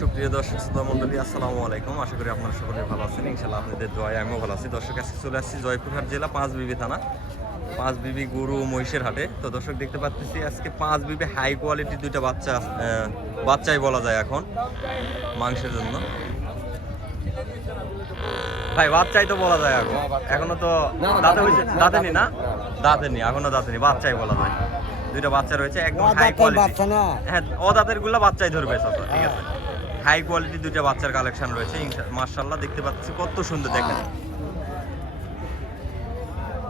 সুপ্রিয় দর্শক শ্রোতা মণ্ডলী, আসসালামু আলাইকুম। আশা করি আপনারা সকলে ভালো আছেন। ইনশাআল্লাহ আপনাদের দোয়ায় আমিও ভালো আছি। দর্শক, আজকে চলে আসছি জয়পুরহাট জেলা পাঁচবিবি থানা, পাঁচবিবি গরু ও মহিষের হাটে। তো দর্শক, দেখতে পাচ্ছি আজকে পাঁচবিবি হাই কোয়ালিটি দুইটা বাচ্চাই বলা যায় এখন মাংসের জন্য। ভাই বাচ্চাই তো বলা যায় এখন, এখনো তো দাঁতে হয়েছে, দাঁতেনি না, দাঁতেনি, এখনো দাঁতেনি, বাচ্চাই বলা যায়। দুইটা বাচ্চা রয়েছে একদম হাই কোয়ালিটি। হ্যাঁ, অদাঁতের গুলা বাচ্চাই ধরবে। ঠিক আছে, হাই কোয়ালিটি দুইটা বাচ্চার কালেকশন রয়েছে মাশাআল্লাহ। দেখতে পাচ্ছি কত সুন্দর, দেখেন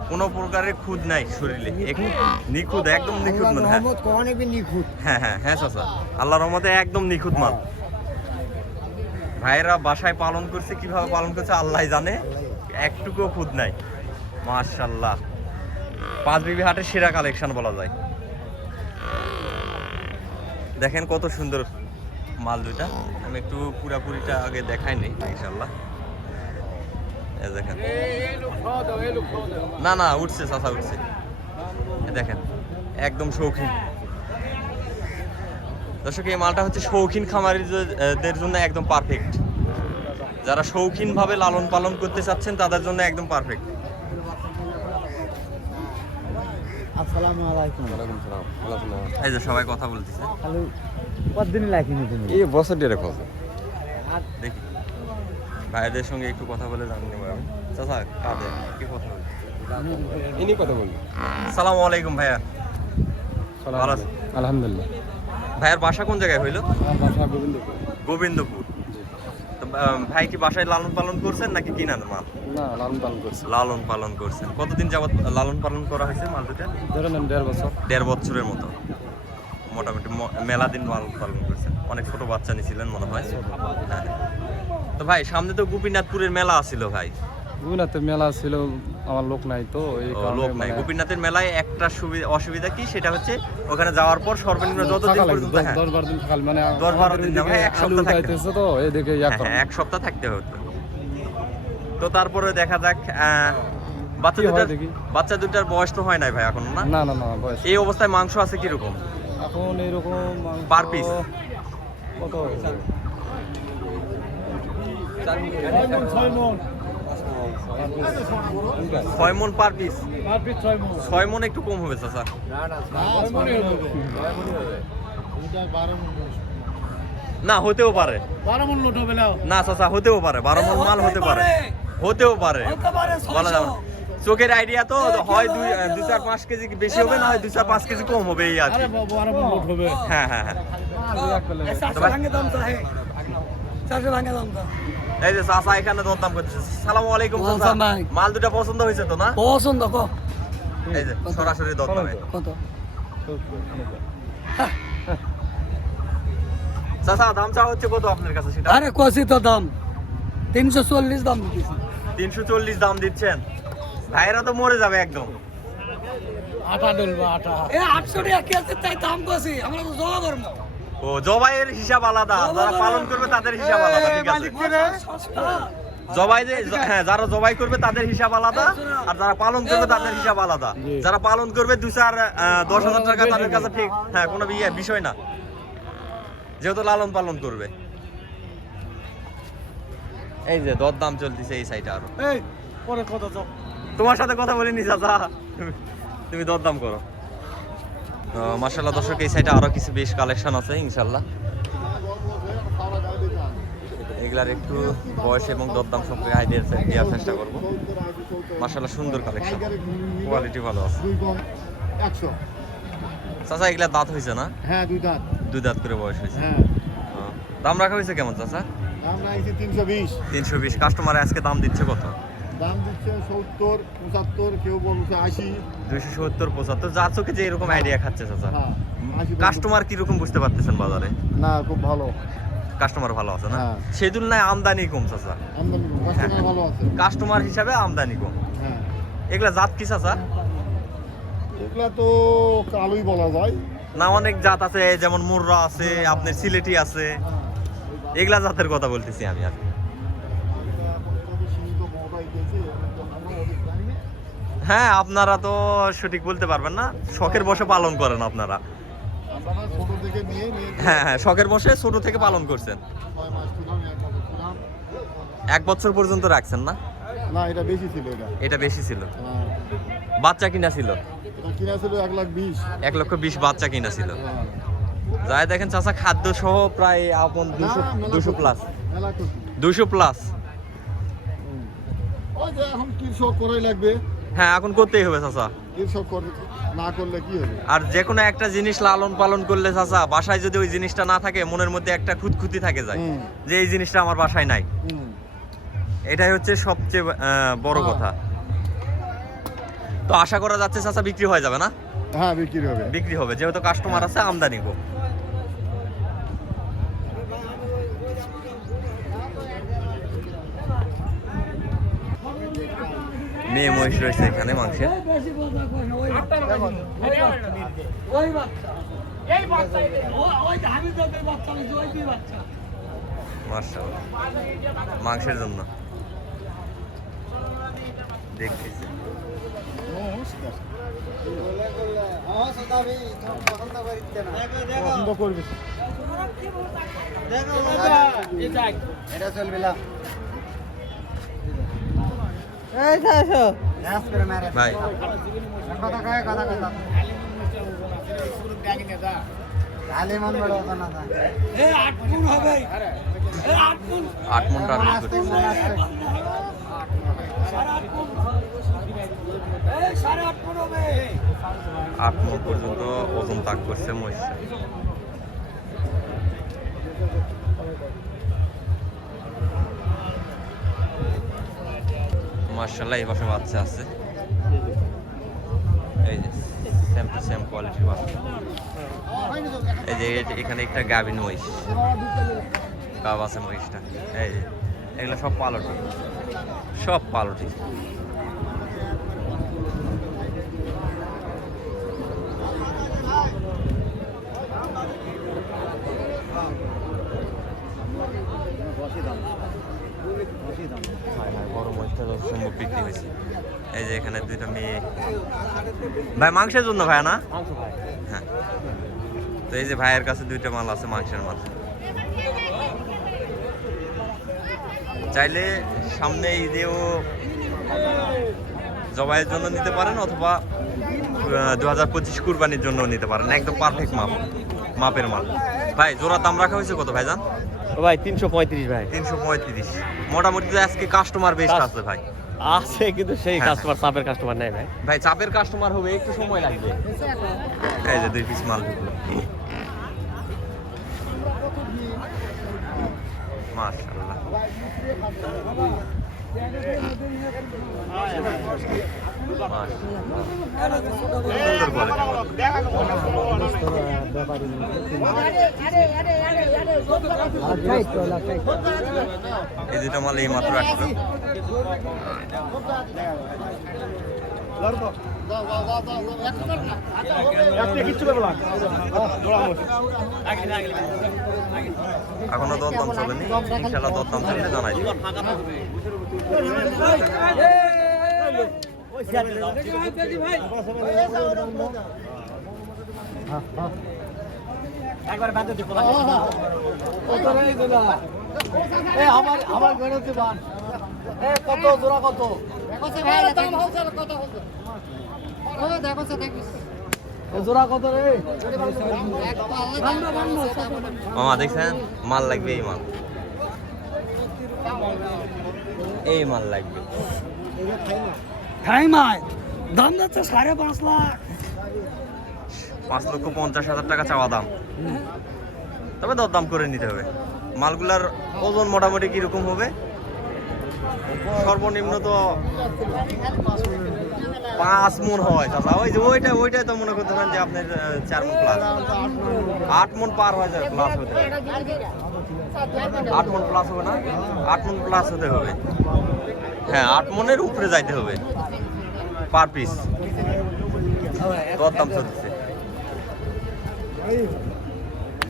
কোনো প্রকারের খুদ নাই শরীরে, নিখুঁত, একদম নিখুঁত মাল। হ্যাঁ হ্যাঁ হ্যাঁ চাচা, আল্লাহর রহমতে একদম নিখুঁত মাল। ভাইয়েরা বাসায় পালন করছে, কিভাবে পালন করছে আল্লাহ জানে, একটুকুও খুদ নাই মাশাআল্লাহ। পাঁচবিবি হাটের সেরা কালেকশন বলা যায়। দেখেন কত সুন্দর মাল দুইটা। আমি একটু পুরাপুরিটা আগে দেখাই নেই ইনশাআল্লাহ। দেখেন, না না উঠছে চাচা, উঠছে। দেখেন একদম শৌখিন। দর্শক, এই মালটা হচ্ছে শৌখিন খামারিদের জন্য একদম পারফেক্ট। যারা শৌখিন ভাবে লালন পালন করতে চাচ্ছেন তাদের জন্য একদম পারফেক্ট। আসসালামু আলাইকুম। এই যে সবাই কথা বলতেছে, কতদিন লাগেনি তুমি? এই বছর দেড়েক হবে। দেখি ভাইদের সঙ্গে একটু কথা বলে জানিয়ে নেবো আমি। চাচা কাঁদে কি কথা বলি, ইনি কথা বলি। আসসালামু আলাইকুম ভাইয়া, ভালো আছেন? আলহামদুলিল্লাহ। ভাইয়ার বাসা কোন জায়গায় হইলো? বাসা গোবিন্দপুর। গোবিন্দপুর। তো ভাই কি বাসায় লালন পালন করছেন নাকি কিনার মাল? না, লালন পালন করছি। লালন পালন করছেন। কতদিন যাবত লালন পালন করা হয়েছে মাল দুটা? ধরে নেন 1.5 বছর। 1.5 বছরের মতো মোটামুটি। মেলা দিন লালন পালন করছেন। অনেক ছোট বাচ্চা নিয়েছিলেন মনে হয়। হ্যাঁ। তো ভাই সামনে তো গোপীনাথপুরের মেলা আছিল ভাই। গোবিনাথের মেলা ছিল, আমার লোক নাই তো এই কারণে। লোক নাই। গোপীনাথের মেলায় একটা অসুবিধা কি, সেটা হচ্ছে ওখানে যাওয়ার পর সর্বনিম্ন যতদিন পর্যন্ত 10-12 দিন থাকাল, মানে 10-12 দিন না ভাই, এক সপ্তাহ থাকতে হইতেছে তো এদিকে এক সপ্তাহ থাকতে হতো। তো তারপরে দেখা যাক, বাচ্চা দুটার বয়স তো হয় নাই ভাই এখন, না? না না না, বয়স। এই অবস্থায় মাংস আছে কিরকম এখন এরকম পার পিস? কত? 6 মণ পার পিস। 6 মণ একটু কম হবে চাচা। না হতেও পারে, না চাচা হতেও পারে, 12 মণ মাল হতে পারে, হতেও পারে, বলা যাবে না। চোখের আইডিয়া তো হয় 2-4-5 কেজি বেশি হবে, না হয় 2-4-5 কেজি কম হবে, এই আর কি। হ্যাঁ হ্যাঁ হ্যাঁ। এই যে চাচা এখানে দরদাম করতেছে। সালামু আলাইকুম চাচা, মাল দুটা পছন্দ হয়েছে তো? না পছন্দ কো, এই যে সরাসরি দরদামে। কত? চাচা দাম চা হচ্ছে কত আপনার কাছে সেটা? আরে কষি তো দাম 340 দাম দিতেছি। 340 দাম দিচ্ছেন? ভাইরা তো মরে যাবে একদম। আটা ডলবা আটা, এ 800 টাকা কেজি তাই দাম কষি, আমরা তো জমা করব। ও জবাইয়ের হিসাব আলাদা, যারা পালন করবে তাদের হিসাব আলাদা। ঠিক আছে, জবাই যে, হ্যাঁ, যারা জবাই করবে তাদের হিসাব আলাদা, আর যারা পালন করবে তাদের হিসাব আলাদা। যারা পালন করবে 2-4-10,000 টাকা তাদের কাছে ঠিক, হ্যাঁ, কোনো বিষয় না, যেহেতু লালন পালন করবে। এই যে দরদাম চলতেছে এই সাইডে। আরো তোমার সাথে কথা বলিনি চাচা, তুমি দরদাম করো। মাশাআল্লাহ দর্শক, এই সাইডে আরো কিছু বেশ কালেকশন আছে ইনশাআল্লাহ। এগুলার একটু বয়স এবং দরদাম সম্পর্কে আইডিয়া দেওয়ার চেষ্টা করবো। মাশাআল্লাহ সুন্দর কালেকশন, কোয়ালিটি ভালো আছে। চাচা এগুলা দাঁত হয়েছে না? হ্যাঁ, 2 দাঁত। 2 দাঁত করে বয়স হয়েছে। হ্যাঁ। দাম রাখা হয়েছে কেমন চাচা? দাম রাখছি 320। 320। কাস্টমার আজকে দাম দিচ্ছে কত? দাম দিচ্ছে 70, 75, কেউ বলছে 80। 270, 75, যার চোখে যে এরকম আইডিয়া খাচ্ছে চাচা। হ্যাঁ, 80। কাস্টমার কিরকম বুঝতে পারতেছেন বাজারে? না, খুব ভালো। কাস্টমার ভালো আছে না? হ্যাঁ। সেই তুলনায় আমদানি কম চাচা। আমদানি কাস্টমার ভালো আছে। কাস্টমার হিসাবে আমদানি কম। হ্যাঁ। এগুলা জাত কি চাচা? এগুলা তো কালোই বলা যায়। না, অনেক জাত আছে, যেমন মুর্রা আছে, আপনার সিলেটি আছে, এগুলা জাতের কথা বলতেছি আমি। আর হ্যাঁ, আপনারা তো সঠিক বলতে পারবেন না, শখের বসে পালন করেন আপনারা। আমরা ছোট থেকে নিয়ে হ্যাঁ হ্যাঁ, শখের বসে ছোট থেকে পালন করছেন। 6 মাস ছিলাম, 1 বছর ছিলাম। 1 বছর পর্যন্ত রাখছেন না? না, এটা বেশি ছিল এটা। এটা বেশি ছিল। হ্যাঁ, বাচ্চা কিনা ছিল? এটা কিনা ছিল 1,20,000। 1,20,000 বাচ্চা কিনা ছিল। হ্যাঁ। যাই দেখেন চাচা, খাদ্য সহ প্রায় আপন 200 প্লাস। মেলা করছি। 200 প্লাস। ওই যে এখন কৃষক করাই লাগবে। হ্যাঁ, এখন করতেই হবে চাচা। কৃষক না করলে কি হবে? আর যে কোনো একটা জিনিস লালন পালন করলে চাচা, বাসায় যদি ওই জিনিসটা না থাকে মনের মধ্যে একটা খুঁতখুঁতি থাকে যায় হুম। যে এই জিনিসটা আমার বাসায় নাই। হুম। এটাই হচ্ছে সবচেয়ে বড় কথা। তো আশা করা যাচ্ছে চাচা বিক্রি হয়ে যাবে না? হ্যাঁ, বিক্রি হবে। বিক্রি হবে, যেহেতু কাস্টমার আছে, আমদানি হোক। মেয়ে মহিষ রয়েছে এখানে মাংসের। বেশি কথা কই না, ওই বাচ্চা ওই আমি তো বাচ্চা আমি ওই দুই বাচ্চা মাশাআল্লাহ, মাংসের জন্য দেখতেছি। পছন্দ করবি। এটা চলবে না ভাই এ 8 গুণ হবে, এ 8 গুণ 8 মণ টার্গেট করতেছে। 8.5 গুণ, এ 8.5 গুণ হবে। 8 মণ পর্যন্ত ওজন তাক করছে মহিষটা। মাশাআল্লাহ, এই পাশে বাচ্চা আছে। এই যে সেম টু সেম কোয়ালিটির বাচ্চা। এই যে এখানে একটা গাভিন মহিষ, গাব আছে মহিষটা। এই যে এগুলো সব পালটি, সব পালটি। বড় মহিষটা সম্ভব বিক্রি হয়েছে। এই যে এখানে দুইটা মেয়ে। ভাই মাংসের জন্য ভাই না? হ্যাঁ, তো এই যে ভাইয়ের কাছে দুইটা মাল আছে, মাংসের মাল। চাইলে সামনে ঈদেও জবাইয়ের জন্য নিতে পারেন, অথবা 2025 কুরবানির জন্য নিতে পারেন। একদম পারফেক্ট মাপের মাল। ভাই জোড়ার দাম রাখা হয়েছে কত ভাইজান? ভাই 335 ভাই 335। মোটামুটি তো আজকে কাস্টমার বেস্ট আছে ভাই। আছে, কিন্তু সেই হ্যাঁ, কাস্টমার চাপের কাস্টমার নাই ভাই। ভাই চাপের কাস্টমার হবে, একটু সময় লাগবে। এই যে 2 পিস মাল ঢুকলো। মাশাআল্লাহ, সুন্দর কোয়ালিটি। এই দুটা মাল এই মাত্র আসলো। এখনো দরদাম চলেনি, ইনশাআল্লাহ দরদাম চললে জানাই দিই। আমার গণতে বান কত জোড়া কত জোড়া কত রে? মামা দেখছেন, মাল লাগবে, এই মাল লাগবে। খাই মাই দাম যাচ্ছে 5.5 লাখ। 5,50,000 টাকা চাওয়া দাম, তবে দরদাম করে নিতে হবে। মালগুলার ওজন মোটামুটি কিরকম হবে? সর্বনিম্ন তো 5 মণ হয় চাচা। ওই যে ওইটাই তো মনে করতে পারেন যে আপনার 4 মণ প্লাস, 8 মণ পার হয়ে যায়, প্লাস হতে হবে। 8 মণ প্লাস হবে না? 8 মণ প্লাস হতে হবে। হ্যাঁ, 8 মণের উপরে যাইতে হবে পার পিস। দরদাম চলছে।